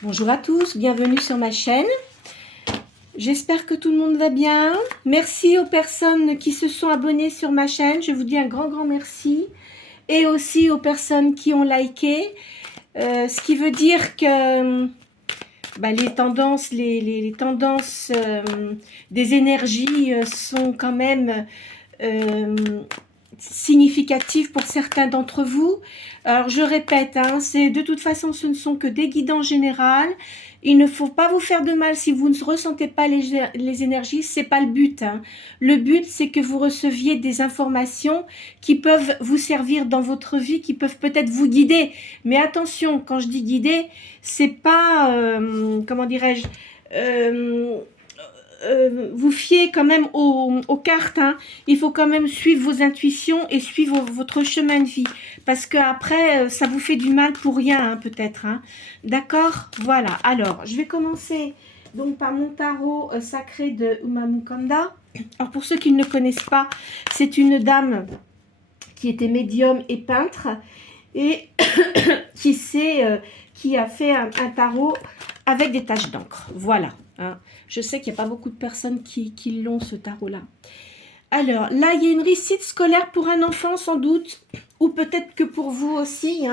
Bonjour à tous, bienvenue sur ma chaîne. J'espère que tout le monde va bien. Merci aux personnes qui se sont abonnées sur ma chaîne. Je vous dis un grand merci. Et aussi aux personnes qui ont liké. Ce qui veut dire que les tendances, les tendances des énergies sont quand même significatives pour certains d'entre vous. Alors je répète, c'est de toute façon ce ne sont que des guidants généraux. Il ne faut pas vous faire de mal si vous ne ressentez pas les énergies, c'est pas le but. Le but c'est que vous receviez des informations qui peuvent vous servir dans votre vie, qui peuvent peut-être vous guider. Mais attention, quand je dis guider, c'est pas comment dirais-je, vous fiez quand même aux cartes. Il faut quand même suivre vos intuitions et suivre votre chemin de vie. Parce que après, ça vous fait du mal pour rien, peut-être. D'accord? Voilà. Alors, je vais commencer donc par mon tarot sacré de Uma Mukanda. Alors, pour ceux qui ne le connaissent pas, c'est une dame qui était médium et peintre et qui a fait un tarot avec des taches d'encre. Voilà. Je sais qu'il n'y a pas beaucoup de personnes qui l'ont, ce tarot-là. Alors, là, il y a une réussite scolaire pour un enfant, sans doute, ou peut-être que pour vous aussi,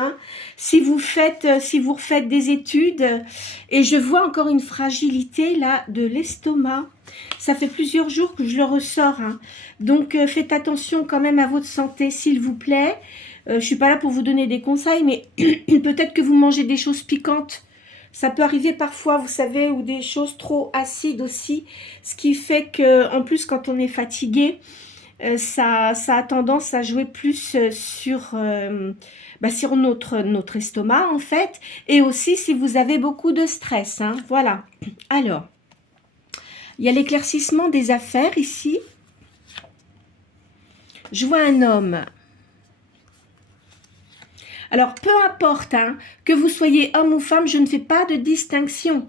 si vous refaites des études. Et je vois encore une fragilité, là, de l'estomac. Ça fait plusieurs jours que je le ressors. Donc, faites attention quand même à votre santé, s'il vous plaît. Je ne suis pas là pour vous donner des conseils, mais peut-être que vous mangez des choses piquantes. Ça peut arriver parfois, vous savez, ou des choses trop acides aussi, ce qui fait que, en plus, quand on est fatigué, ça a tendance à jouer plus sur notre estomac, en fait, et aussi si vous avez beaucoup de stress. Voilà. Alors, il y a l'éclaircissement des affaires ici. Je vois un homme. Alors, peu importe que vous soyez homme ou femme, je ne fais pas de distinction.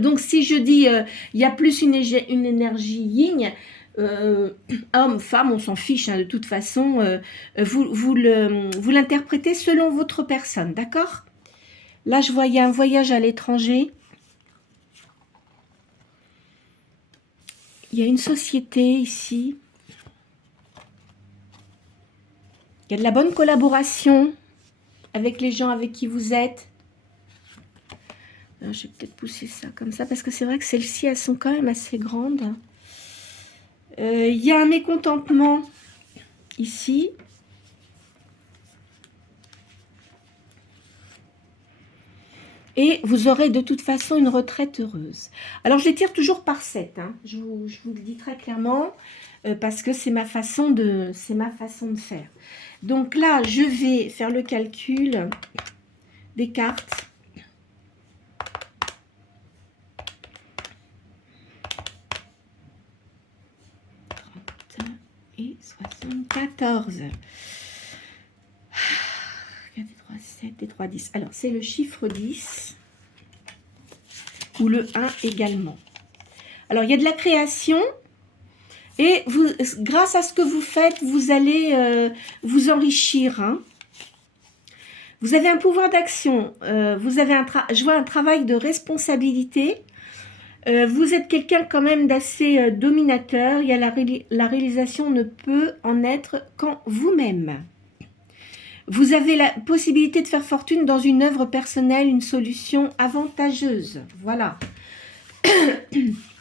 Donc, si je dis il y a plus une énergie yin, homme, femme, on s'en fiche. De toute façon, vous l'interprétez selon votre personne, d'accord? Là, je voyais un voyage à l'étranger. Il y a une société ici. Il y a de la bonne collaboration avec les gens avec qui vous êtes. Alors, je vais peut-être pousser ça comme ça, parce que c'est vrai que celles-ci, elles sont quand même assez grandes. Il y a un mécontentement ici. Et vous aurez de toute façon une retraite heureuse. Alors, je les tire toujours par 7. Je vous le dis très clairement, parce que c'est ma façon de faire. Donc là, je vais faire le calcul des cartes. Et 74. 4 et 3, 7 et 3, 10. Alors, c'est le chiffre 10 ou le 1 également. Alors, il y a de la création et vous, grâce à ce que vous faites, vous allez vous enrichir. Vous avez un pouvoir d'action. Vous avez je vois un travail de responsabilité. Vous êtes quelqu'un quand même d'assez dominateur. Il y a la réalisation ne peut en être qu'en vous-même. Vous avez la possibilité de faire fortune dans une œuvre personnelle, une solution avantageuse. Voilà.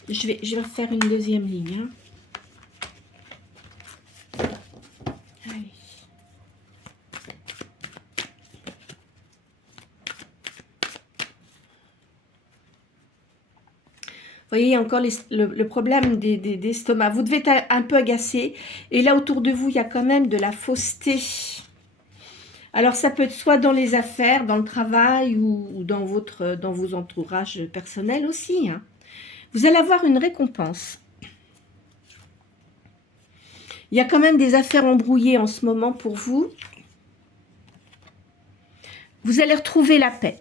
Je vais faire une deuxième ligne. Allez. Vous voyez, il y a encore le problème d'estomac. Vous devez être un peu agacé. Et là, autour de vous, il y a quand même de la fausseté. Alors, ça peut être soit dans les affaires, dans le travail ou dans vos entourages personnels aussi. Vous allez avoir une récompense. Il y a quand même des affaires embrouillées en ce moment pour vous. Vous allez retrouver la paix.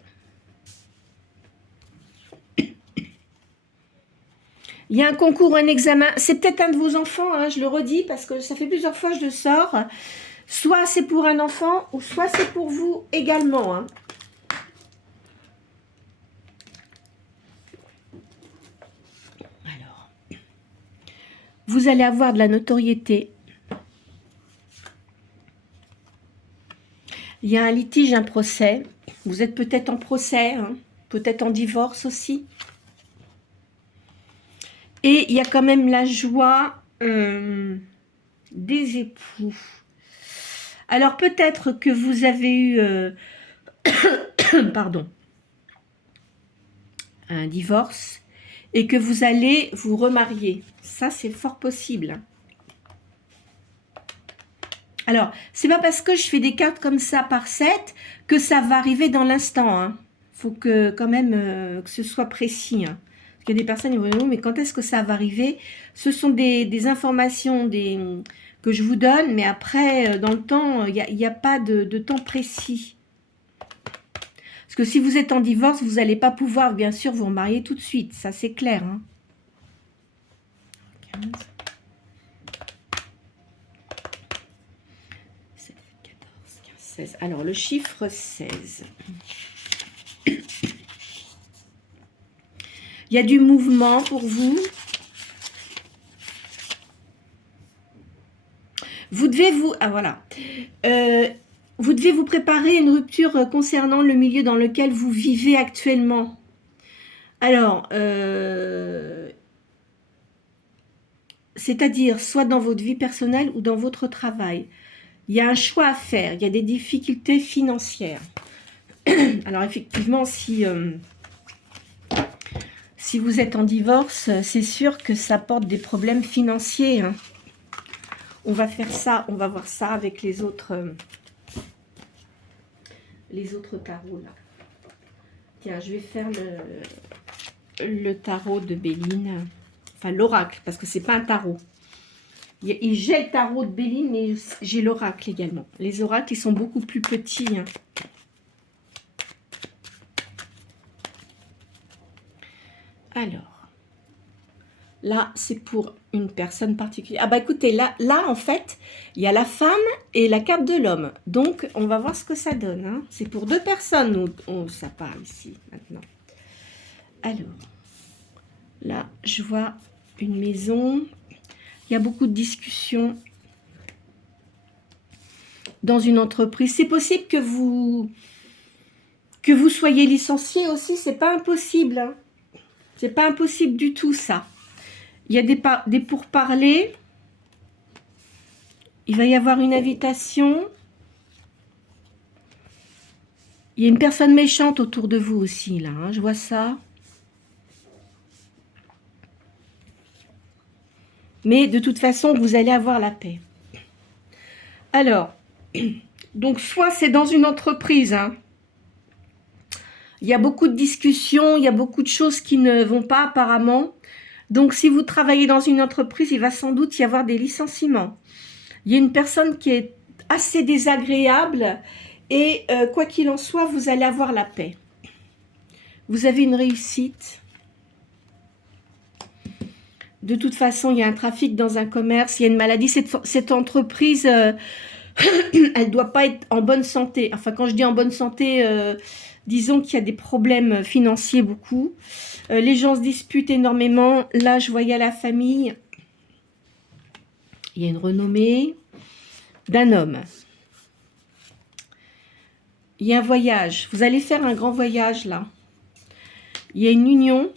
Il y a un concours, un examen. C'est peut-être un de vos enfants, je le redis, parce que ça fait plusieurs fois que je le sors. Soit c'est pour un enfant, ou soit c'est pour vous également. Vous allez avoir de la notoriété. Il y a un litige, un procès. Vous êtes peut-être en procès, hein, peut-être en divorce aussi. Et il y a quand même la joie des époux. Alors peut-être que vous avez eu pardon, un divorce et que vous allez vous remarier. Ça, c'est fort possible. Alors, c'est pas parce que je fais des cartes comme ça par 7 que ça va arriver dans l'instant. Hein. Faut que quand même que ce soit précis. Hein. Parce qu'il y a des personnes qui vont dire, mais quand est-ce que ça va arriver? Ce sont des informations que je vous donne, mais après, dans le temps, il n'y a pas de temps précis. Parce que si vous êtes en divorce, vous n'allez pas pouvoir, bien sûr, vous remarier tout de suite. Ça, c'est clair. Hein. 15, 7, 14, 15, 16. Alors, le chiffre 16. Il y a du mouvement pour vous. Vous devez vous... Ah, voilà. Vous devez vous préparer à une rupture concernant le milieu dans lequel vous vivez actuellement. Alors, c'est-à-dire soit dans votre vie personnelle ou dans votre travail. Il y a un choix à faire, il y a des difficultés financières. Alors effectivement, si vous êtes en divorce, c'est sûr que ça porte des problèmes financiers. Hein. On va faire ça, on va voir ça avec les autres tarots là. Tiens, je vais faire le tarot de Béline, enfin l'oracle, parce que c'est pas un tarot. J'ai le tarot de Béline, mais j'ai l'oracle également. Les oracles, ils sont beaucoup plus petits. Hein. Alors, là, c'est pour une personne particulière. Ah bah écoutez, là en fait, il y a la femme et la carte de l'homme. Donc, on va voir ce que ça donne. Hein. C'est pour deux personnes où ça parle ici, maintenant. Alors, là, je vois une maison. Il y a beaucoup de discussions dans une entreprise. C'est possible que vous soyez licencié aussi. C'est pas impossible. Hein. C'est pas impossible du tout, ça. Il y a des pourparlers. Il va y avoir une invitation. Il y a une personne méchante autour de vous aussi, là. Hein, je vois ça. Mais de toute façon, vous allez avoir la paix. Alors, donc soit c'est dans une entreprise, hein. Il y a beaucoup de discussions, il y a beaucoup de choses qui ne vont pas apparemment. Donc si vous travaillez dans une entreprise, il va sans doute y avoir des licenciements. Il y a une personne qui est assez désagréable et quoi qu'il en soit, vous allez avoir la paix. Vous avez une réussite. De toute façon, il y a un trafic dans un commerce, il y a une maladie. Cette entreprise, elle ne doit pas être en bonne santé. Enfin, quand je dis en bonne santé, disons qu'il y a des problèmes financiers beaucoup. Les gens se disputent énormément. Là, je voyais la famille. Il y a une renommée d'un homme. Il y a un voyage. Vous allez faire un grand voyage, là. Il y a une union.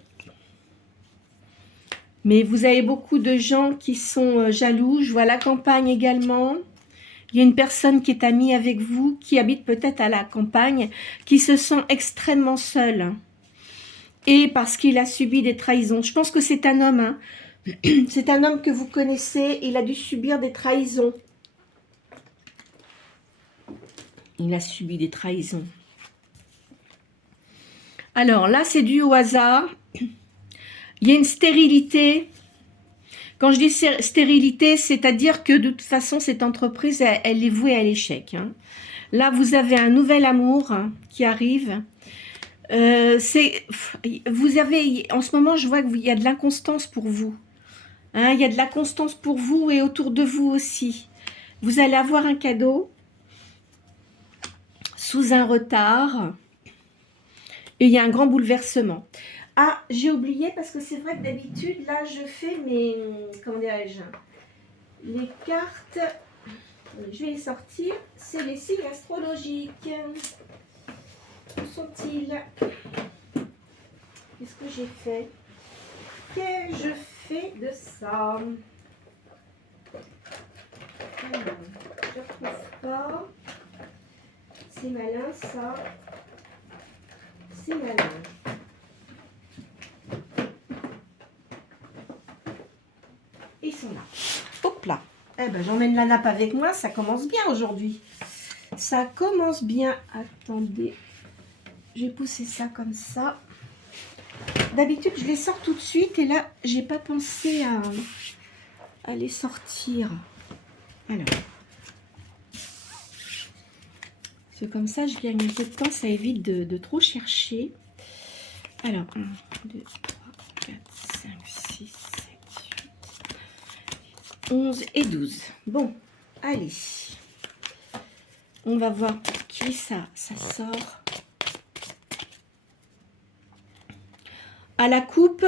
Mais vous avez beaucoup de gens qui sont jaloux. Je vois la campagne également. Il y a une personne qui est amie avec vous, qui habite peut-être à la campagne, qui se sent extrêmement seul. Et parce qu'il a subi des trahisons. Je pense que c'est un homme. Hein. C'est un homme que vous connaissez. Il a dû subir des trahisons. Il a subi des trahisons. Alors là, c'est dû au hasard. Il y a une stérilité. Quand je dis stérilité, c'est-à-dire que de toute façon, cette entreprise, elle est vouée à l'échec. Hein. Là, vous avez un nouvel amour qui arrive. Vous avez, en ce moment, je vois qu'il y a de l'inconstance pour vous. Hein, il y a de la constance pour vous et autour de vous aussi. Vous allez avoir un cadeau sous un retard. Et il y a un grand bouleversement. Ah, j'ai oublié parce que c'est vrai que d'habitude, là, je fais mes... Comment dirais-je? Les cartes... Je vais les sortir. C'est les signes astrologiques. Où sont-ils? Qu'est-ce que j'ai fait? Qu'ai-je fait de ça? Alors, je ne retrouve pas. C'est malin, ça. C'est malin. Ils sont là. Hop là. Eh ben, j'emmène la nappe avec moi. Ça commence bien aujourd'hui. Ça commence bien. Attendez. Je vais pousser ça comme ça. D'habitude, je les sors tout de suite. Et là, j'ai pas pensé à les sortir. Alors. C'est comme ça, je gagne un peu de temps. Ça évite de trop chercher. Alors, 1, 2, 3, 4, 5, 6, 7, 8, 11 et 12. Bon, allez. On va voir pour qui ça sort. À la coupe,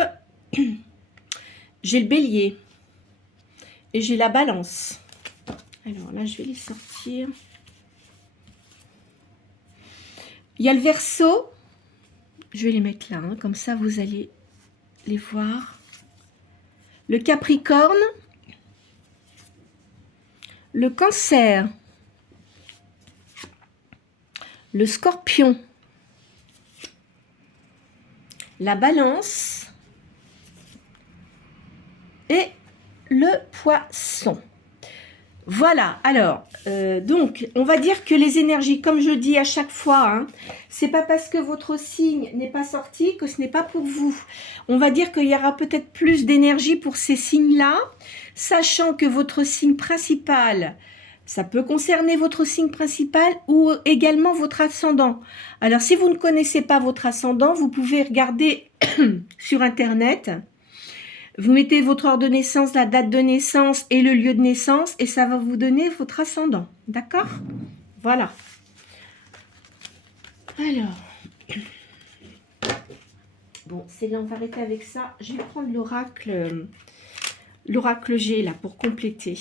j'ai le bélier. Et j'ai la balance. Alors là, je vais les sortir. Il y a le Verseau. Je vais les mettre là, hein, comme ça vous allez les voir. Le Capricorne. Le Cancer. Le Scorpion. La Balance. Et le Poisson. Voilà, alors, donc, on va dire que les énergies, comme je dis à chaque fois, hein, c'est pas parce que votre signe n'est pas sorti que ce n'est pas pour vous. On va dire qu'il y aura peut-être plus d'énergie pour ces signes-là, sachant que votre signe principal, ça peut concerner votre signe principal ou également votre ascendant. Alors, si vous ne connaissez pas votre ascendant, vous pouvez regarder sur Internet. Vous mettez votre heure de naissance, la date de naissance et le lieu de naissance et ça va vous donner votre ascendant. D'accord? Voilà. Alors. Bon, c'est là, on va arrêter avec ça. Je vais prendre l'oracle G là pour compléter.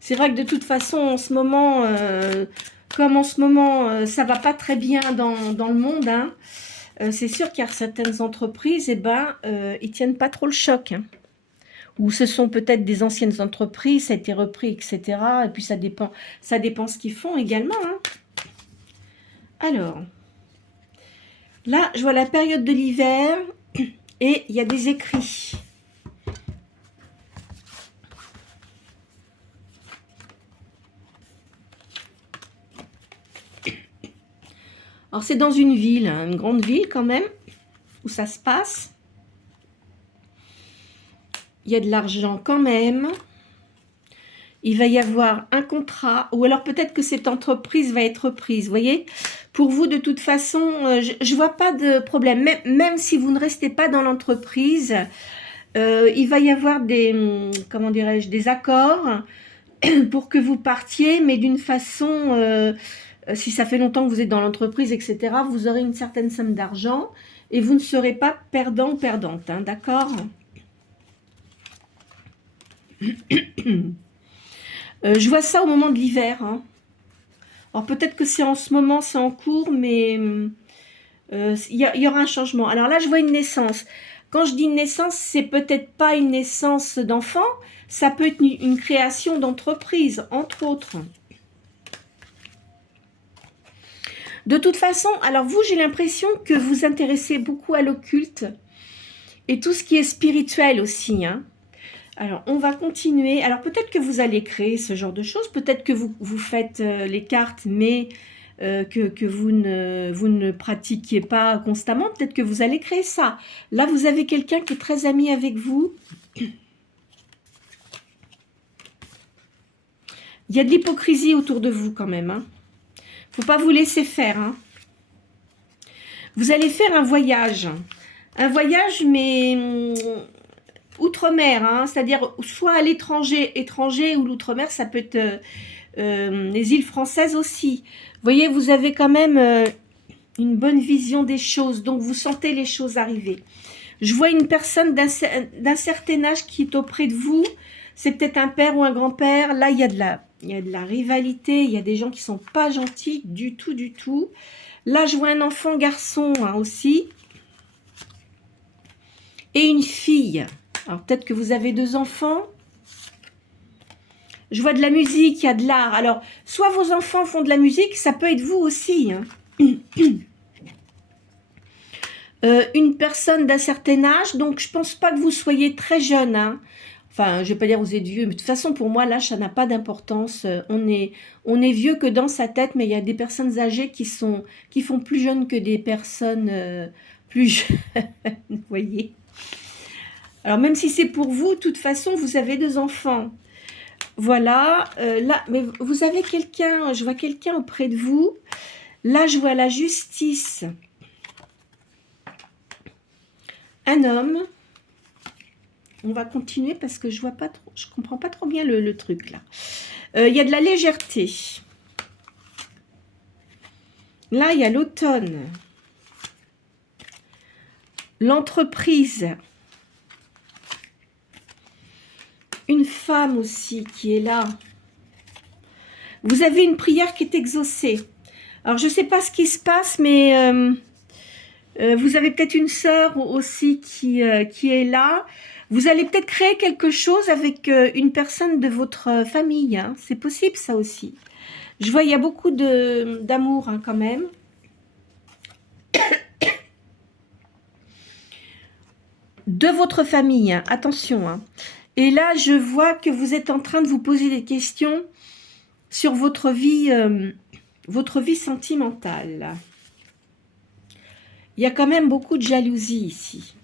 C'est vrai que de toute façon, en ce moment, comme en ce moment, ça va pas très bien dans le monde, hein. C'est sûr qu'il y a certaines entreprises, ils tiennent pas trop le choc. Hein. Ou ce sont peut-être des anciennes entreprises, ça a été repris, etc. Et puis ça dépend ce qu'ils font également. Hein. Alors, là, je vois la période de l'hiver et il y a des écrits. Alors, c'est dans une ville, hein, une grande ville quand même, où ça se passe. Il y a de l'argent quand même. Il va y avoir un contrat, ou alors peut-être que cette entreprise va être reprise, vous voyez. Pour vous, de toute façon, je ne vois pas de problème. Même si vous ne restez pas dans l'entreprise, il va y avoir des, comment dirais-je, des accords pour que vous partiez, mais d'une façon... si ça fait longtemps que vous êtes dans l'entreprise, etc., vous aurez une certaine somme d'argent et vous ne serez pas perdant ou perdante, hein, d'accord? Je vois ça au moment de l'hiver. Hein. Alors peut-être que c'est en ce moment, c'est en cours, mais il y aura un changement. Alors là, je vois une naissance. Quand je dis une naissance, c'est peut-être pas une naissance d'enfant, ça peut être une création d'entreprise, entre autres. De toute façon, alors vous, j'ai l'impression que vous intéressez beaucoup à l'occulte et tout ce qui est spirituel aussi. Hein. Alors, on va continuer. Alors, peut-être que vous allez créer ce genre de choses. Peut-être que vous faites les cartes, mais que vous ne pratiquiez pas constamment. Peut-être que vous allez créer ça. Là, vous avez quelqu'un qui est très ami avec vous. Il y a de l'hypocrisie autour de vous quand même. Hein. Faut pas vous laisser faire. Hein. Vous allez faire un voyage. Un voyage, mais outre-mer. Hein, c'est-à-dire soit à l'étranger ou l'outre-mer, ça peut être les îles françaises aussi. Vous voyez, vous avez quand même une bonne vision des choses. Donc, vous sentez les choses arriver. Je vois une personne d'un certain âge qui est auprès de vous. C'est peut-être un père ou un grand-père. Là, il y a de la rivalité. Il y a des gens qui sont pas gentils du tout, du tout. Là, je vois un enfant garçon hein, aussi. Et une fille. Alors, peut-être que vous avez 2 enfants. Je vois de la musique, il y a de l'art. Alors, soit vos enfants font de la musique, ça peut être vous aussi. Hein. Une personne d'un certain âge, donc je pense pas que vous soyez très jeune. Hein. Enfin, je vais pas dire vous êtes vieux, mais de toute façon, pour moi, l'âge, ça n'a pas d'importance. On est vieux que dans sa tête, mais il y a des personnes âgées qui font plus jeunes que des personnes plus jeunes. Vous voyez. Alors, même si c'est pour vous, de toute façon, vous avez 2 enfants. Voilà, là, mais vous avez quelqu'un, je vois quelqu'un auprès de vous. Là, je vois la justice. Un homme. On va continuer parce que je vois pas trop, je comprends pas trop bien le truc là. Il y a de la légèreté. Là, il y a l'automne. L'entreprise. Une femme aussi qui est là. Vous avez une prière qui est exaucée. Alors, je ne sais pas ce qui se passe, mais vous avez peut-être une sœur aussi qui est là. Vous allez peut-être créer quelque chose avec une personne de votre famille. Hein. C'est possible, ça aussi. Je vois, il y a beaucoup d'amour hein, quand même. De votre famille, hein. Attention. Hein. Et là, je vois que vous êtes en train de vous poser des questions sur votre vie sentimentale. Il y a quand même beaucoup de jalousie ici.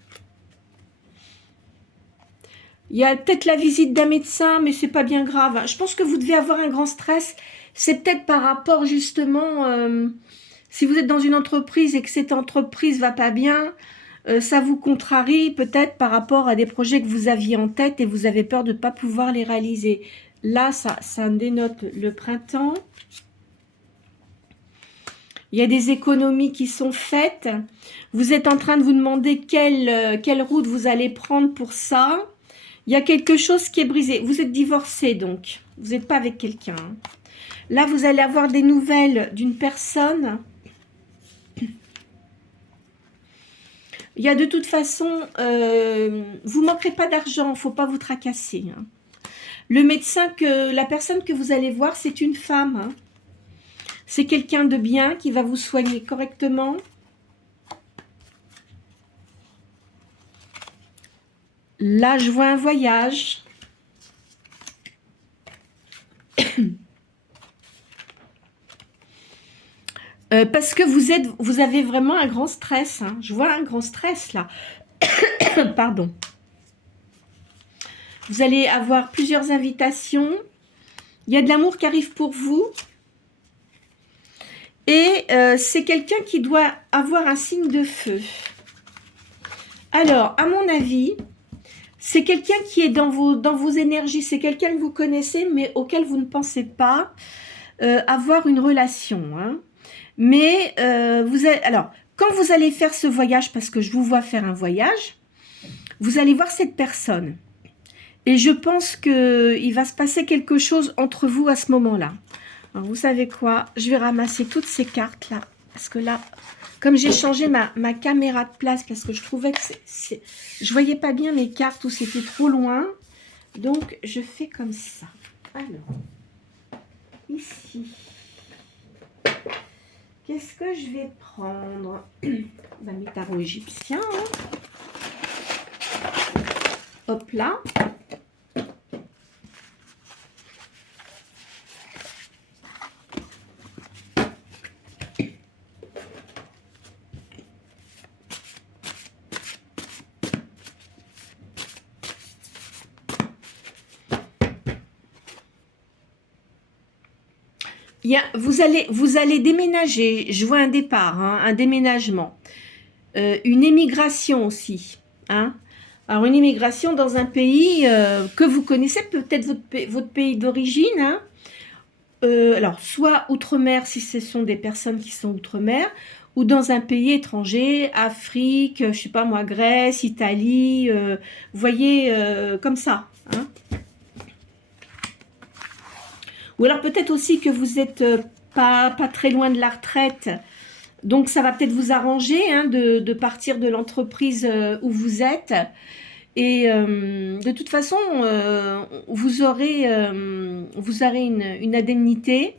Il y a peut-être la visite d'un médecin, mais c'est pas bien grave. Je pense que vous devez avoir un grand stress. C'est peut-être par rapport justement, si vous êtes dans une entreprise et que cette entreprise va pas bien, ça vous contrarie peut-être par rapport à des projets que vous aviez en tête et vous avez peur de ne pas pouvoir les réaliser. Là, ça dénote le printemps. Il y a des économies qui sont faites. Vous êtes en train de vous demander quelle route vous allez prendre pour ça. Il y a quelque chose qui est brisé. Vous êtes divorcé donc. Vous n'êtes pas avec quelqu'un. Là, vous allez avoir des nouvelles d'une personne. Il y a de toute façon, vous ne manquerez pas d'argent, il ne faut pas vous tracasser. Hein. Le médecin, la personne que vous allez voir, c'est une femme. Hein. C'est quelqu'un de bien qui va vous soigner correctement. Là, je vois un voyage. Parce que vous avez vraiment un grand stress. Hein. Je vois un grand stress là. Pardon. Vous allez avoir plusieurs invitations. Il y a de l'amour qui arrive pour vous. Et c'est quelqu'un qui doit avoir un signe de feu. Alors, à mon avis, c'est quelqu'un qui est dans vos énergies. C'est quelqu'un que vous connaissez, mais auquel vous ne pensez pas avoir une relation. Hein. Mais alors, quand vous allez faire ce voyage, parce que je vous vois faire un voyage, vous allez voir cette personne. Et je pense qu'il va se passer quelque chose entre vous à ce moment-là. Alors, vous savez quoi? Je vais ramasser toutes ces cartes-là. Parce que là, comme j'ai changé ma caméra de place, parce que je trouvais que je voyais pas bien mes cartes ou c'était trop loin. Donc, je fais comme ça. Alors, ici. Qu'est-ce que je vais prendre? On va mettre tarot égyptien. Hein. Hop là. Vous allez déménager, je vois un départ, hein, un déménagement, une émigration aussi. Hein. Alors une immigration dans un pays que vous connaissez, peut-être votre pays d'origine. Hein. Alors soit outre-mer si ce sont des personnes qui sont outre-mer, ou dans un pays étranger, Afrique, je sais pas moi, Grèce, Italie, vous voyez, comme ça. Hein. Ou alors peut-être aussi que vous êtes pas très loin de la retraite, donc ça va peut-être vous arranger hein, de partir de l'entreprise où vous êtes. Et de toute façon, vous aurez une indemnité.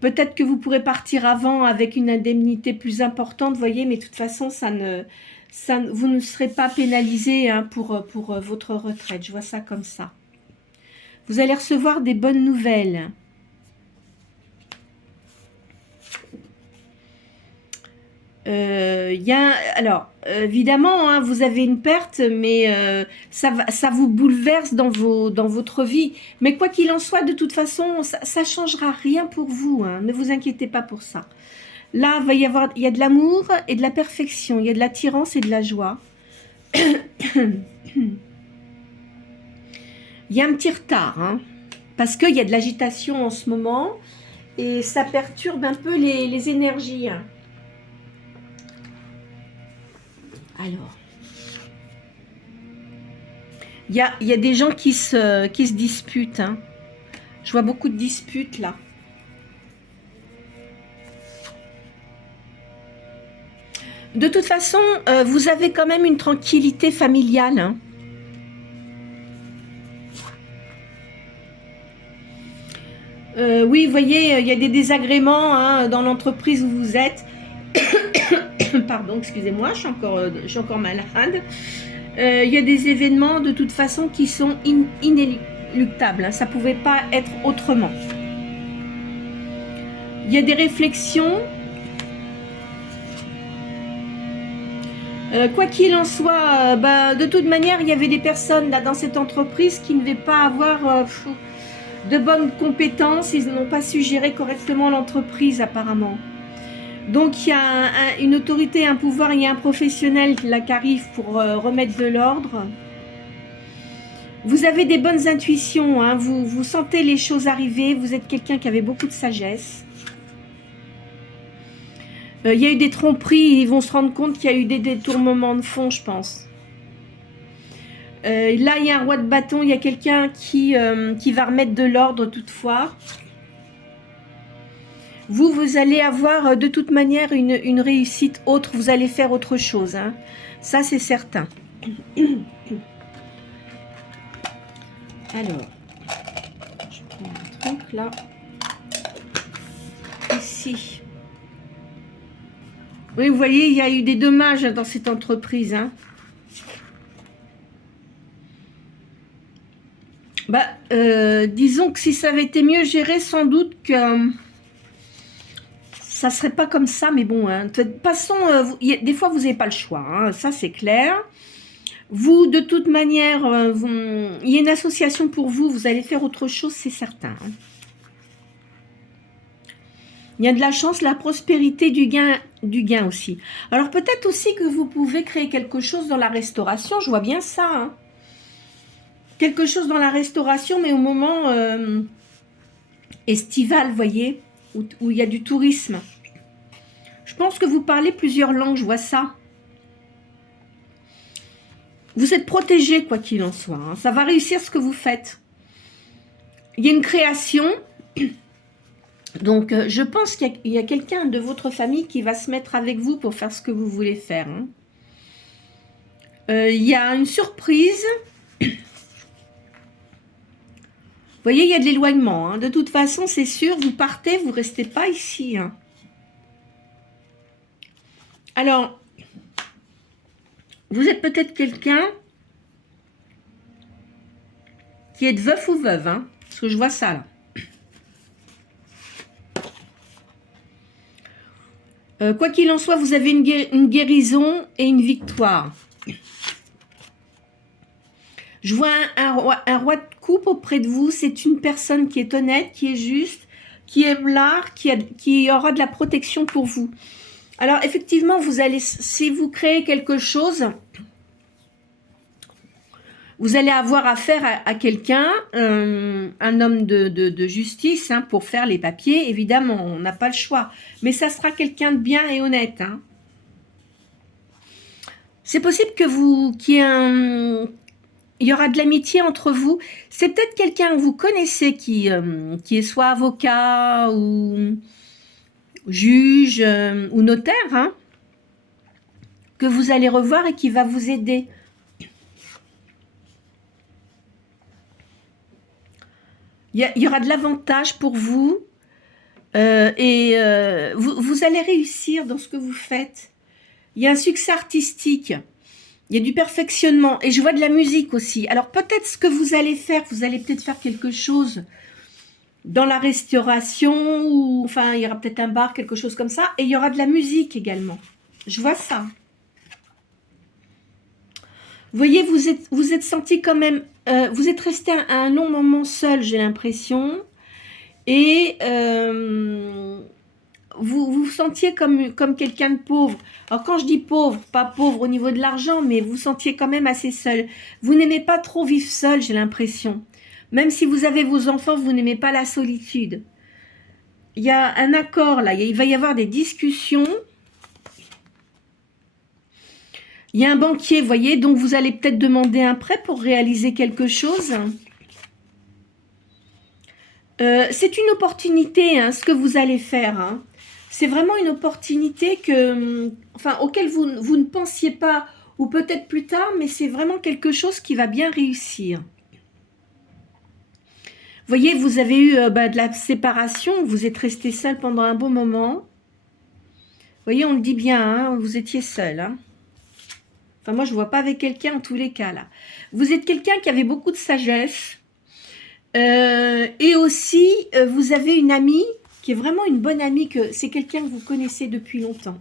Peut-être que vous pourrez partir avant avec une indemnité plus importante, vous voyez, mais de toute façon, vous ne serez pas pénalisé hein, pour votre retraite. Je vois ça comme ça. Vous allez recevoir des bonnes nouvelles. Alors, évidemment, hein, vous avez une perte, mais ça vous bouleverse dans votre vie. Mais quoi qu'il en soit, de toute façon, ça ne changera rien pour vous. Hein, ne vous inquiétez pas pour ça. Là, il y a de l'amour et de la perfection. Il y a de l'attirance et de la joie. Il y a un petit retard, hein, parce qu'il y a de l'agitation en ce moment et ça perturbe un peu les énergies. Hein. Alors, il y a des gens qui se disputent. Hein. Je vois beaucoup de disputes là. De toute façon, vous avez quand même une tranquillité familiale. Hein. Oui, vous voyez, il y a des désagréments hein, dans l'entreprise où vous êtes. Pardon, excusez-moi, je suis encore malade. Il y a des événements de toute façon qui sont inéluctables. Hein, ça ne pouvait pas être autrement. Il y a des réflexions. Quoi qu'il en soit, de toute manière, il y avait des personnes là, dans cette entreprise qui ne devaient pas avoir de bonnes compétences. Ils n'ont pas su gérer correctement l'entreprise apparemment. Donc il y a une autorité, un pouvoir, il y a un professionnel là, qui arrive pour remettre de l'ordre. Vous avez des bonnes intuitions, hein, vous sentez les choses arriver, vous êtes quelqu'un qui avait beaucoup de sagesse. Il y a eu des tromperies, ils vont se rendre compte qu'il y a eu des détournements de fonds, je pense. Là, il y a un roi de bâton, il y a quelqu'un qui va remettre de l'ordre toutefois. Vous allez avoir de toute manière une réussite autre, vous allez faire autre chose. Hein. Ça, c'est certain. Alors, je prends un truc là. Ici. Oui, vous voyez, il y a eu des dommages dans cette entreprise. Hein. Disons que si ça avait été mieux géré, sans doute que ça serait pas comme ça, mais bon, hein. De toute façon, des fois, vous n'avez pas le choix, hein, ça c'est clair. Vous, de toute manière, il y a une association pour vous, vous allez faire autre chose, c'est certain. Hein. Il y a de la chance, la prospérité, du gain aussi. Alors peut-être aussi que vous pouvez créer quelque chose dans la restauration, je vois bien ça. Hein. Quelque chose dans la restauration, mais au moment estival, vous voyez, où il y a du tourisme. Je pense que vous parlez plusieurs langues, je vois ça. Vous êtes protégé, quoi qu'il en soit. Hein. Ça va réussir ce que vous faites. Il y a une création. Donc, je pense qu'il y a quelqu'un de votre famille qui va se mettre avec vous pour faire ce que vous voulez faire. Hein. Il y a une surprise. Vous voyez, il y a de l'éloignement. Hein. De toute façon, c'est sûr, vous partez, vous ne restez pas ici. Hein. Alors, vous êtes peut-être quelqu'un qui est veuf ou veuve. Hein, parce que je vois ça, là. Quoi qu'il en soit, vous avez une guérison et une victoire. Je vois un roi de coupe auprès de vous. C'est une personne qui est honnête, qui est juste, qui aime l'art, qui aura de la protection pour vous. Alors, effectivement, si vous créez quelque chose, Vous allez avoir affaire à quelqu'un, un homme de justice, hein, pour faire les papiers. Évidemment, on n'a pas le choix. Mais ça sera quelqu'un de bien et honnête. Hein. C'est possible que il y aura de l'amitié entre vous. C'est peut-être quelqu'un que vous connaissez qui est soit avocat ou juge ou notaire, hein, que vous allez revoir et qui va vous aider. Il y aura de l'avantage pour vous et vous allez réussir dans ce que vous faites. Il y a un succès artistique, il y a du perfectionnement et je vois de la musique aussi. Alors peut-être ce que vous allez peut-être faire quelque chose dans la restauration ou enfin il y aura peut-être un bar, quelque chose comme ça et il y aura de la musique également. Je vois ça. Vous voyez, vous êtes senti quand même, vous êtes resté un long moment seul, j'ai l'impression, et vous vous sentiez comme quelqu'un de pauvre. Alors quand je dis pauvre, pas pauvre au niveau de l'argent, mais vous vous sentiez quand même assez seul. Vous n'aimez pas trop vivre seul, j'ai l'impression. Même si vous avez vos enfants, vous n'aimez pas la solitude. Il y a un accord là, il va y avoir des discussions. Il y a un banquier, vous voyez, donc vous allez peut-être demander un prêt pour réaliser quelque chose. C'est une opportunité, hein, ce que vous allez faire. Hein. C'est vraiment une opportunité auquel vous ne pensiez pas, ou peut-être plus tard, mais c'est vraiment quelque chose qui va bien réussir. Vous voyez, vous avez eu de la séparation, vous êtes resté seul pendant un bon moment. Vous voyez, on le dit bien, hein, vous étiez seul. Hein. Enfin, moi, je ne vois pas avec quelqu'un en tous les cas, là. Vous êtes quelqu'un qui avait beaucoup de sagesse. Et aussi, vous avez une amie qui est vraiment une bonne amie, que c'est quelqu'un que vous connaissez depuis longtemps.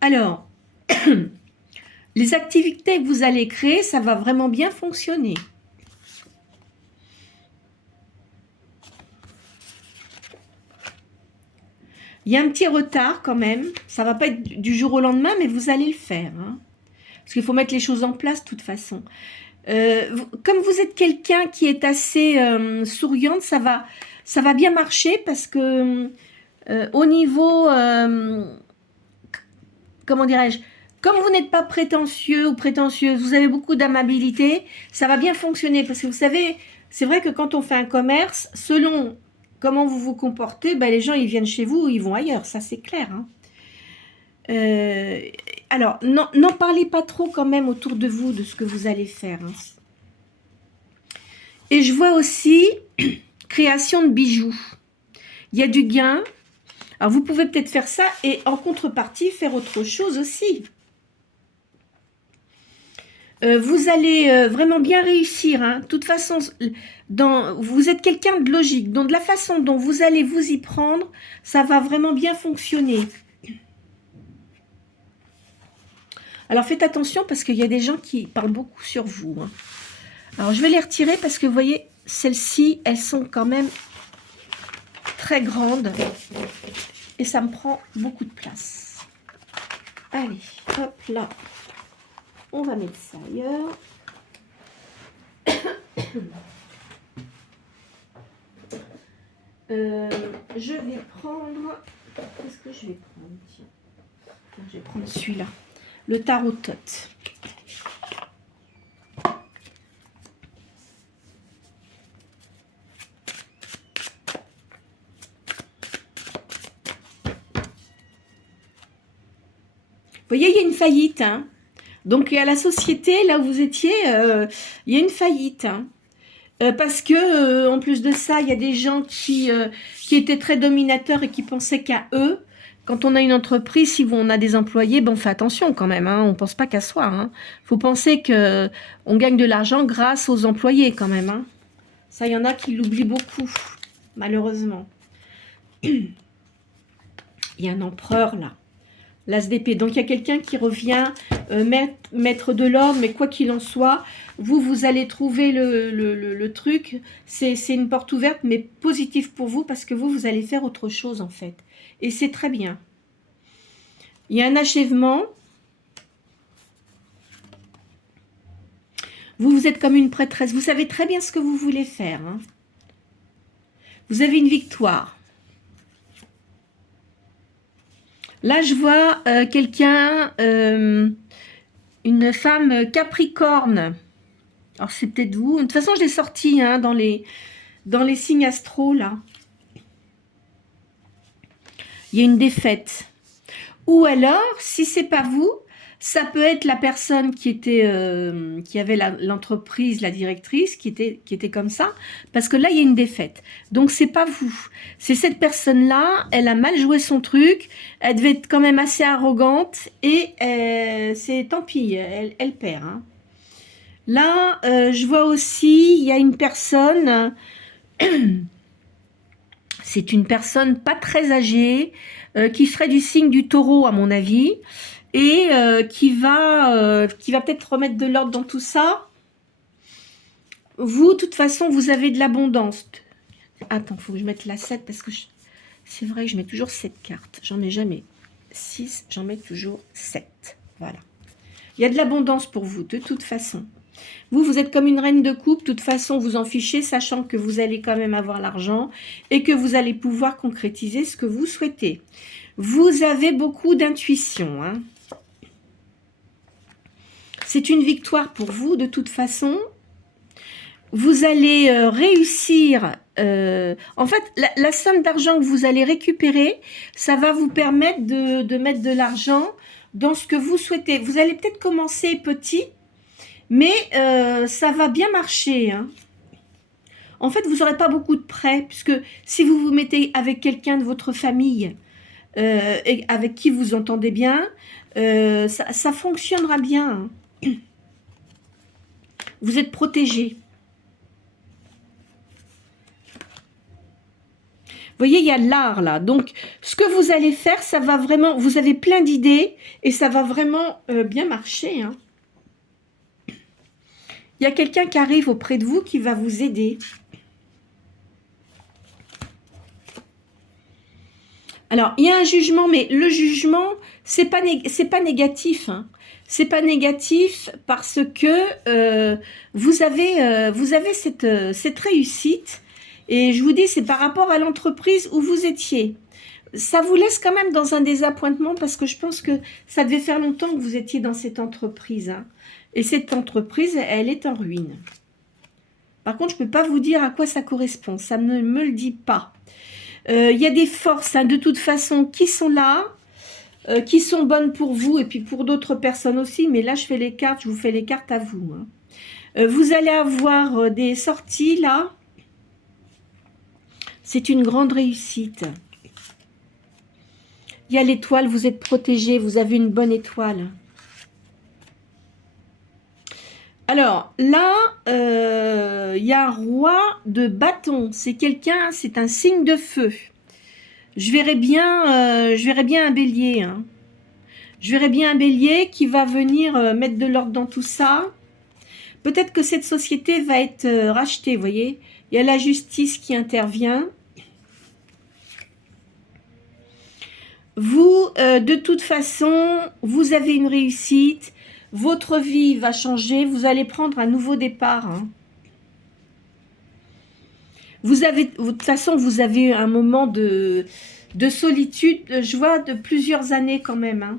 Alors, les activités que vous allez créer, ça va vraiment bien fonctionner. Il y a un petit retard quand même. Ça ne va pas être du jour au lendemain, mais vous allez le faire. Hein. Parce qu'il faut mettre les choses en place de toute façon. Comme vous êtes quelqu'un qui est assez souriante, ça va bien marcher parce que au niveau, comment dirais-je, comme vous n'êtes pas prétentieux ou prétentieuse, vous avez beaucoup d'amabilité, ça va bien fonctionner parce que vous savez, c'est vrai que quand on fait un commerce, selon comment vous vous comportez, ben les gens ils viennent chez vous ou ils vont ailleurs, ça c'est clair. Hein. Alors, n'en parlez pas trop quand même autour de vous de ce que vous allez faire. Hein. Et je vois aussi création de bijoux. Il y a du gain. Alors, vous pouvez peut-être faire ça et en contrepartie, faire autre chose aussi. Vous allez vraiment bien réussir. Hein. De toute façon, vous êtes quelqu'un de logique. Donc, de la façon dont vous allez vous y prendre, ça va vraiment bien fonctionner. Alors, faites attention parce qu'il y a des gens qui parlent beaucoup sur vous. Hein. Alors, je vais les retirer parce que, vous voyez, celles-ci, elles sont quand même très grandes. Et ça me prend beaucoup de place. Allez, hop là. On va mettre ça ailleurs. Je vais prendre... Qu'est-ce que je vais prendre? Tiens, je vais prendre celui-là. Le tarot Tot. Vous voyez, il y a une faillite. Hein. Donc, à la société, là où vous étiez, il y a une faillite. Hein. Parce que, en plus de ça, il y a des gens qui étaient très dominateurs et qui pensaient qu'à eux. Quand on a une entreprise, si on a des employés, ben on fait attention quand même. Hein, on ne pense pas qu'à soi. Il faut penser qu'on gagne de l'argent grâce aux employés quand même. Hein. Ça, il y en a qui l'oublient beaucoup, malheureusement. Il y a un empereur là. L'as d'épée. Donc, il y a quelqu'un qui revient mettre de l'ordre, mais quoi qu'il en soit, vous allez trouver le truc. C'est une porte ouverte, mais positive pour vous, parce que vous allez faire autre chose, en fait. Et c'est très bien. Il y a un achèvement. Vous, vous êtes comme une prêtresse. Vous savez très bien ce que vous voulez faire. Hein. Vous avez une victoire. Là, je vois quelqu'un, une femme capricorne. Alors, c'est peut-être vous. De toute façon, je l'ai sorti hein, dans les signes astro, là. Il y a une défaite. Ou alors, si c'est pas vous, ça peut être la personne qui avait l'entreprise, la directrice, qui était comme ça, parce que là, il y a une défaite. Donc, c'est pas vous. C'est cette personne-là, elle a mal joué son truc, elle devait être quand même assez arrogante, et c'est tant pis, elle perd. Hein. Là, je vois aussi, il y a une personne, c'est une personne pas très âgée, qui serait du signe du taureau, à mon avis, et qui va peut-être remettre de l'ordre dans tout ça. Vous, de toute façon, vous avez de l'abondance. Attends, il faut que je mette la 7, parce que c'est vrai que je mets toujours 7 cartes. J'en mets jamais 6, j'en mets toujours 7. Voilà. Il y a de l'abondance pour vous, de toute façon. Vous, vous êtes comme une reine de coupe. De toute façon, vous en fichez, sachant que vous allez quand même avoir l'argent et que vous allez pouvoir concrétiser ce que vous souhaitez. Vous avez beaucoup d'intuition, hein. C'est une victoire pour vous, de toute façon. Vous allez réussir. En fait, la somme d'argent que vous allez récupérer, ça va vous permettre de mettre de l'argent dans ce que vous souhaitez. Vous allez peut-être commencer petit, mais ça va bien marcher. Hein. En fait, vous n'aurez pas beaucoup de prêts, puisque si vous vous mettez avec quelqu'un de votre famille, et avec qui vous entendez bien, ça fonctionnera bien. Hein. Vous êtes protégé. Vous voyez, il y a l'art là. Donc, ce que vous allez faire, ça va vraiment... Vous avez plein d'idées et ça va vraiment bien marcher. Hein. Il y a quelqu'un qui arrive auprès de vous qui va vous aider. Alors, il y a un jugement, mais le jugement, c'est pas négatif. Hein. C'est pas négatif parce que vous avez cette réussite. Et je vous dis, c'est par rapport à l'entreprise où vous étiez. Ça vous laisse quand même dans un désappointement parce que je pense que ça devait faire longtemps que vous étiez dans cette entreprise. Hein. Et cette entreprise, elle est en ruine. Par contre, je ne peux pas vous dire à quoi ça correspond. Ça ne me le dit pas. Il y a des forces, hein, de toute façon, qui sont là, qui sont bonnes pour vous et puis pour d'autres personnes aussi. Mais là, je fais les cartes, je vous fais les cartes à vous. Hein. Vous allez avoir des sorties, là. C'est une grande réussite. Il y a l'étoile, vous êtes protégé, vous avez une bonne étoile. Alors, là, il y a un roi de bâton. C'est quelqu'un, c'est un signe de feu. Je verrais bien un bélier. Hein. Je verrais bien un bélier qui va venir mettre de l'ordre dans tout ça. Peut-être que cette société va être rachetée, vous voyez. Il y a la justice qui intervient. Vous, de toute façon, vous avez une réussite. Votre vie va changer. Vous allez prendre un nouveau départ. Hein. De toute façon, vous avez eu un moment de solitude, je vois, de plusieurs années quand même. Hein.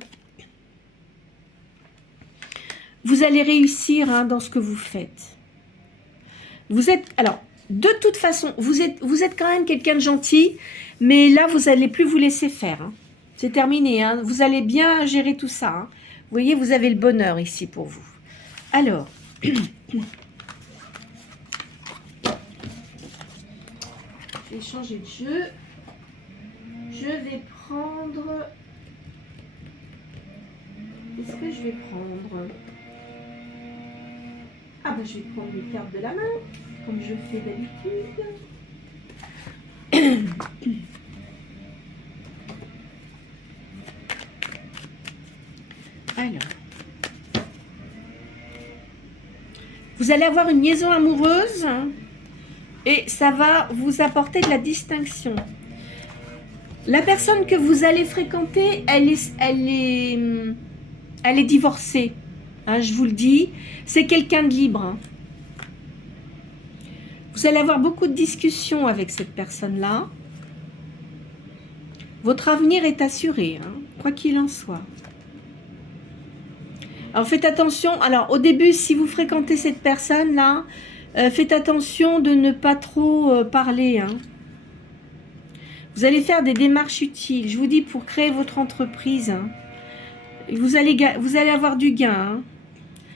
Vous allez réussir hein, dans ce que vous faites. Vous êtes... Alors, de toute façon, vous êtes quand même quelqu'un de gentil, mais là, vous n'allez plus vous laisser faire. Hein. C'est terminé. Hein. Vous allez bien gérer tout ça. Hein. Vous voyez, vous avez le bonheur ici pour vous. Alors... Je vais changer de jeu. Je vais prendre... Qu'est-ce que je vais prendre? Ah ben je vais prendre les cartes de la main, comme je fais d'habitude. Alors. Vous allez avoir une liaison amoureuse. Et ça va vous apporter de la distinction. La personne que vous allez fréquenter, elle est divorcée. Hein, je vous le dis. C'est quelqu'un de libre. Hein. Vous allez avoir beaucoup de discussions avec cette personne-là. Votre avenir est assuré, hein, quoi qu'il en soit. Alors faites attention, alors au début, si vous fréquentez cette personne-là, faites attention de ne pas trop parler. Hein. Vous allez faire des démarches utiles, je vous dis, pour créer votre entreprise. Hein. Vous allez avoir du gain. Hein.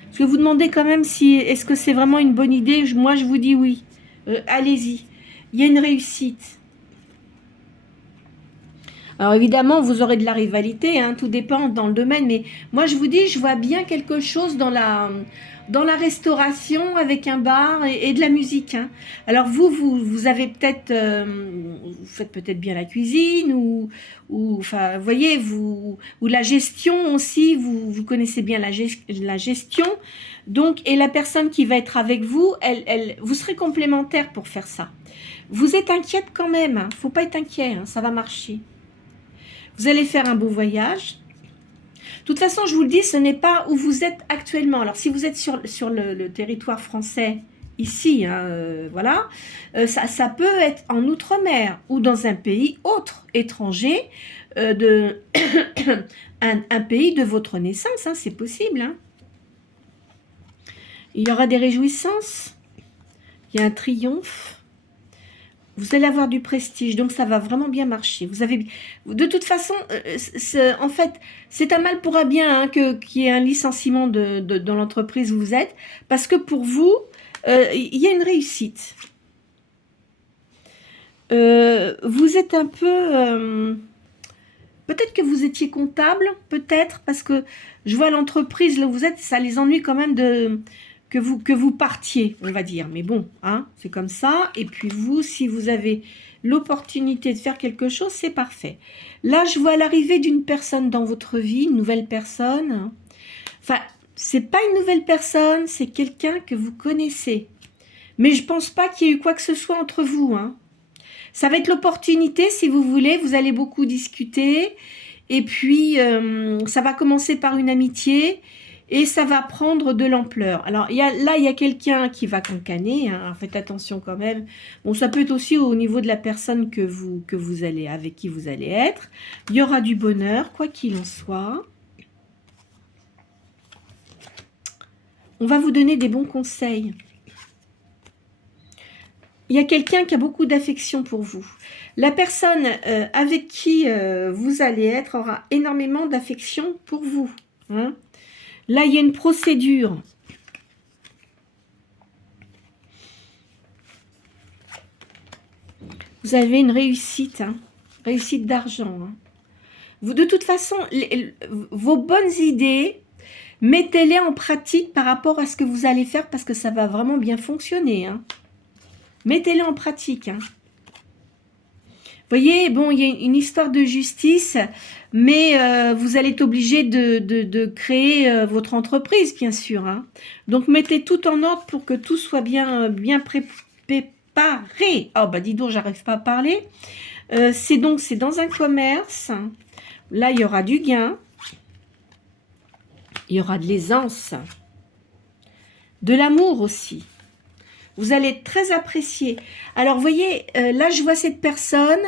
Parce que vous demandez quand même si est-ce que c'est vraiment une bonne idée. Moi, je vous dis oui. Allez-y. Il y a une réussite. Alors évidemment, vous aurez de la rivalité, hein, tout dépend dans le domaine, mais moi je vous dis, je vois bien quelque chose dans la restauration avec un bar et de la musique. Hein. Alors vous avez peut-être, vous faites peut-être bien la cuisine ou enfin, vous voyez, ou la gestion aussi, vous connaissez bien la gestion. Donc, et la personne qui va être avec vous, vous serez complémentaires pour faire ça. Vous êtes inquiète quand même, hein, faut pas être inquiet, hein, ça va marcher. Vous allez faire un beau voyage. De toute façon, je vous le dis, ce n'est pas où vous êtes actuellement. Alors, si vous êtes sur le territoire français, ici, hein, voilà, ça peut être en Outre-mer ou dans un pays autre, étranger, un pays de votre naissance, hein, c'est possible. Hein. Il y aura des réjouissances, il y a un triomphe. Vous allez avoir du prestige, donc ça va vraiment bien marcher. De toute façon, en fait, c'est un mal pour un bien hein, qu'il y ait un licenciement dans l'entreprise où vous êtes, parce que pour vous, il y a une réussite. Vous êtes un peu... peut-être que vous étiez comptable, peut-être, parce que je vois l'entreprise là où vous êtes, ça les ennuie quand même que vous partiez, on va dire. Mais bon, hein, c'est comme ça. Et puis vous, si vous avez l'opportunité de faire quelque chose, c'est parfait. Là, je vois l'arrivée d'une personne dans votre vie, une nouvelle personne. Enfin, c'est pas une nouvelle personne, c'est quelqu'un que vous connaissez. Mais je pense pas qu'il y ait eu quoi que ce soit entre vous. Hein. Ça va être l'opportunité, si vous voulez. Vous allez beaucoup discuter. Et puis, ça va commencer par une amitié. Et ça va prendre de l'ampleur. Alors, il y a quelqu'un qui va cancaner. Hein, faites attention quand même. Bon, ça peut être aussi au niveau de la personne avec qui vous allez être. Il y aura du bonheur, quoi qu'il en soit. On va vous donner des bons conseils. Il y a quelqu'un qui a beaucoup d'affection pour vous. La personne avec qui vous allez être aura énormément d'affection pour vous. Hein. Là, il y a une procédure. Vous avez une réussite, hein, réussite d'argent. Hein. De toute façon, vos bonnes idées, mettez-les en pratique par rapport à ce que vous allez faire parce que ça va vraiment bien fonctionner. Hein. Mettez-les en pratique. Hein. Vous voyez, bon, il y a une histoire de justice, mais vous allez être obligé de créer votre entreprise, bien sûr. Hein. Donc, mettez tout en ordre pour que tout soit bien préparé. Oh, bah dis donc, j'arrive pas à parler. C'est dans un commerce. Là, il y aura du gain. Il y aura de l'aisance. De l'amour aussi. Vous allez être très apprécié. Alors, vous voyez, là, je vois cette personne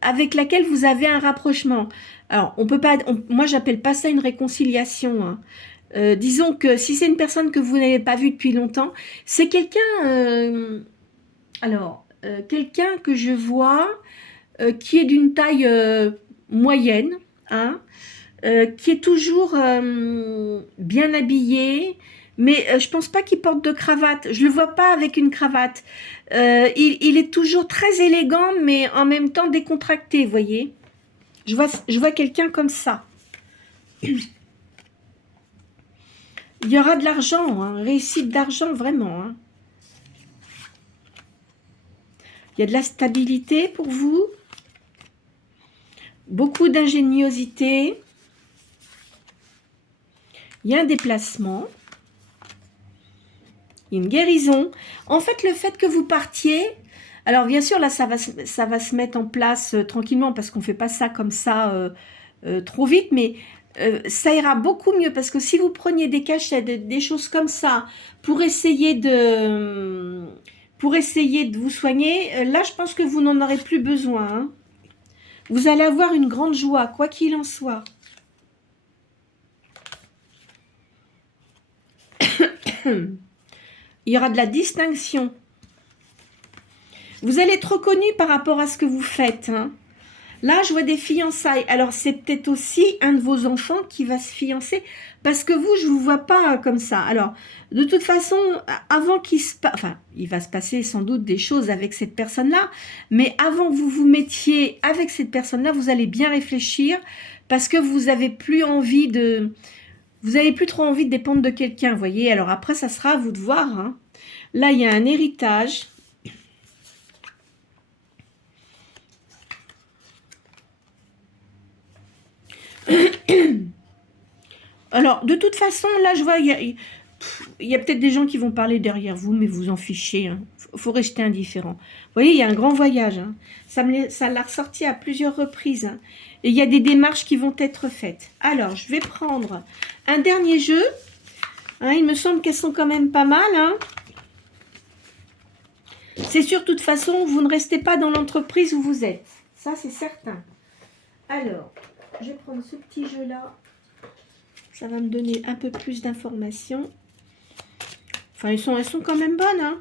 avec laquelle vous avez un rapprochement. Alors, on peut pas, moi, j'appelle pas ça une réconciliation. Hein. Disons que si c'est une personne que vous n'avez pas vue depuis longtemps, c'est quelqu'un, quelqu'un que je vois qui est d'une taille moyenne, hein, qui est toujours bien habillé, mais je pense pas qu'il porte de cravate. Je le vois pas avec une cravate. Il est toujours très élégant, mais en même temps décontracté, vous voyez. Je vois quelqu'un comme ça. Il y aura de l'argent, hein, réussite d'argent, vraiment. Hein. Il y a de la stabilité pour vous. Beaucoup d'ingéniosité. Il y a un déplacement. Une guérison. En fait, le fait que vous partiez, alors bien sûr, là, ça va se mettre en place tranquillement parce qu'on ne fait pas ça comme ça trop vite, mais ça ira beaucoup mieux parce que si vous preniez des cachets, des choses comme ça, pour essayer pour essayer de vous soigner. Là, je pense que vous n'en aurez plus besoin. Hein. Vous allez avoir une grande joie, quoi qu'il en soit. Il y aura de la distinction. Vous allez être reconnu par rapport à ce que vous faites. Hein. Là, je vois des fiançailles. Alors, c'est peut-être aussi un de vos enfants qui va se fiancer. Parce que vous, je ne vous vois pas comme ça. Alors, de toute façon, avant qu'il se passe... Enfin, il va se passer sans doute des choses avec cette personne-là. Mais avant que vous vous mettiez avec cette personne-là, vous allez bien réfléchir. Parce que vous n'avez plus envie de... Vous n'avez plus trop envie de dépendre de quelqu'un, vous voyez. Alors après, ça sera à vous de voir. Hein. Là, il y a un héritage. Alors, de toute façon, là, je vois, il y a peut-être des gens qui vont parler derrière vous, mais vous en fichez. Hein. Faut rester indifférent. Vous voyez, il y a un grand voyage. Hein. Ça l'a ressorti à plusieurs reprises. Hein. Et il y a des démarches qui vont être faites. Alors, je vais prendre un dernier jeu. Hein, il me semble qu'elles sont quand même pas mal. Hein. C'est sûr, de toute façon, vous ne restez pas dans l'entreprise où vous êtes. Ça, c'est certain. Alors, je vais prendre ce petit jeu-là. Ça va me donner un peu plus d'informations. Enfin, elles sont quand même bonnes. Hein.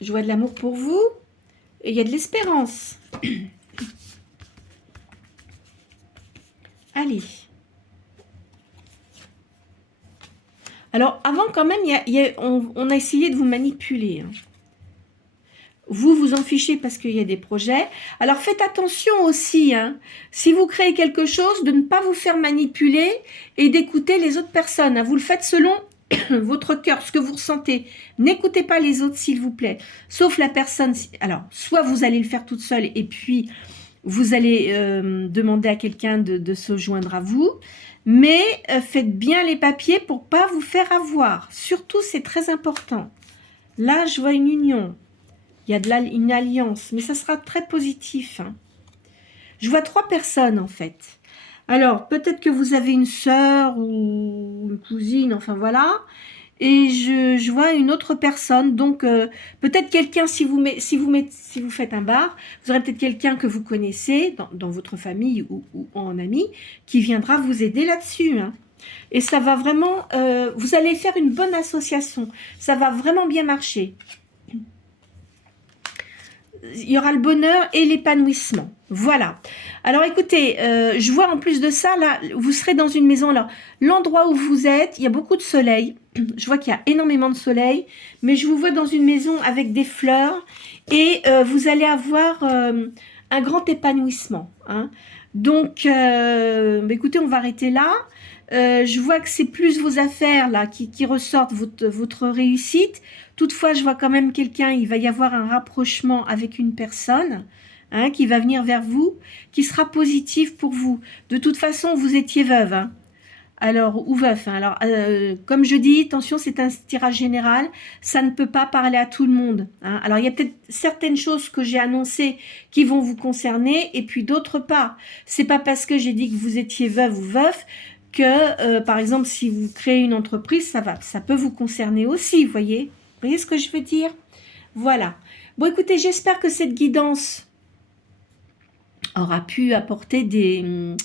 Je vois de l'amour pour vous. Et il y a de l'espérance. Allez. Alors, avant quand même, on a essayé de vous manipuler. Hein. Vous vous en fichez parce qu'il y a des projets. Alors, faites attention aussi, hein, si vous créez quelque chose, de ne pas vous faire manipuler et d'écouter les autres personnes. Hein. Vous le faites selon votre cœur, ce que vous ressentez. N'écoutez pas les autres, s'il vous plaît. Sauf la personne... Alors, soit vous allez le faire toute seule et puis vous allez demander à quelqu'un de se joindre à vous. Mais faites bien les papiers pour ne pas vous faire avoir. Surtout, c'est très important. Là, je vois une union. Il y a une alliance, mais ça sera très positif. Hein. Je vois 3 personnes, en fait. Alors, peut-être que vous avez une sœur ou une cousine, enfin voilà. Et je vois une autre personne. Donc, peut-être quelqu'un, si vous faites un bar, vous aurez peut-être quelqu'un que vous connaissez dans votre famille ou en ami qui viendra vous aider là-dessus. Hein. Et ça va vraiment... vous allez faire une bonne association. Ça va vraiment bien marcher. Il y aura le bonheur et l'épanouissement. Voilà. Alors écoutez, je vois en plus de ça, là, vous serez dans une maison. Alors, l'endroit où vous êtes, il y a beaucoup de soleil. Je vois qu'il y a énormément de soleil. Mais je vous vois dans une maison avec des fleurs. Et vous allez avoir un grand épanouissement. Hein. Donc, écoutez, on va arrêter là. Je vois que c'est plus vos affaires là qui ressortent, votre réussite. Toutefois, je vois quand même quelqu'un, il va y avoir un rapprochement avec une personne hein, qui va venir vers vous, qui sera positif pour vous. De toute façon, vous étiez veuve. Hein. Alors, ou veuf. Hein. Alors, comme je dis, attention, c'est un tirage général. Ça ne peut pas parler à tout le monde. Hein. Alors, il y a peut-être certaines choses que j'ai annoncées qui vont vous concerner et puis d'autres pas. C'est pas parce que j'ai dit que vous étiez veuve ou veuf que, par exemple, si vous créez une entreprise, ça peut vous concerner aussi, vous voyez ce que je veux dire? Voilà. Bon, écoutez, j'espère que cette guidance aura pu apporter des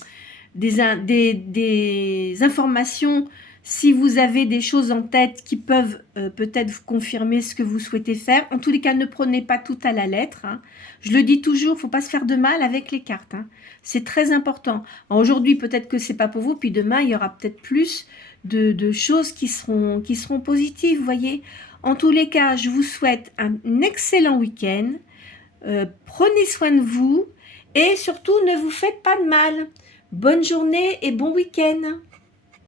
informations si vous avez des choses en tête qui peuvent peut-être vous confirmer ce que vous souhaitez faire. En tous les cas, ne prenez pas tout à la lettre. Hein. Je le dis toujours, il ne faut pas se faire de mal avec les cartes. Hein. C'est très important. Aujourd'hui, peut-être que ce n'est pas pour vous, puis demain, il y aura peut-être plus de choses qui seront positives, vous voyez. En tous les cas, je vous souhaite un excellent week-end. Prenez soin de vous et surtout, ne vous faites pas de mal. Bonne journée et bon week-end.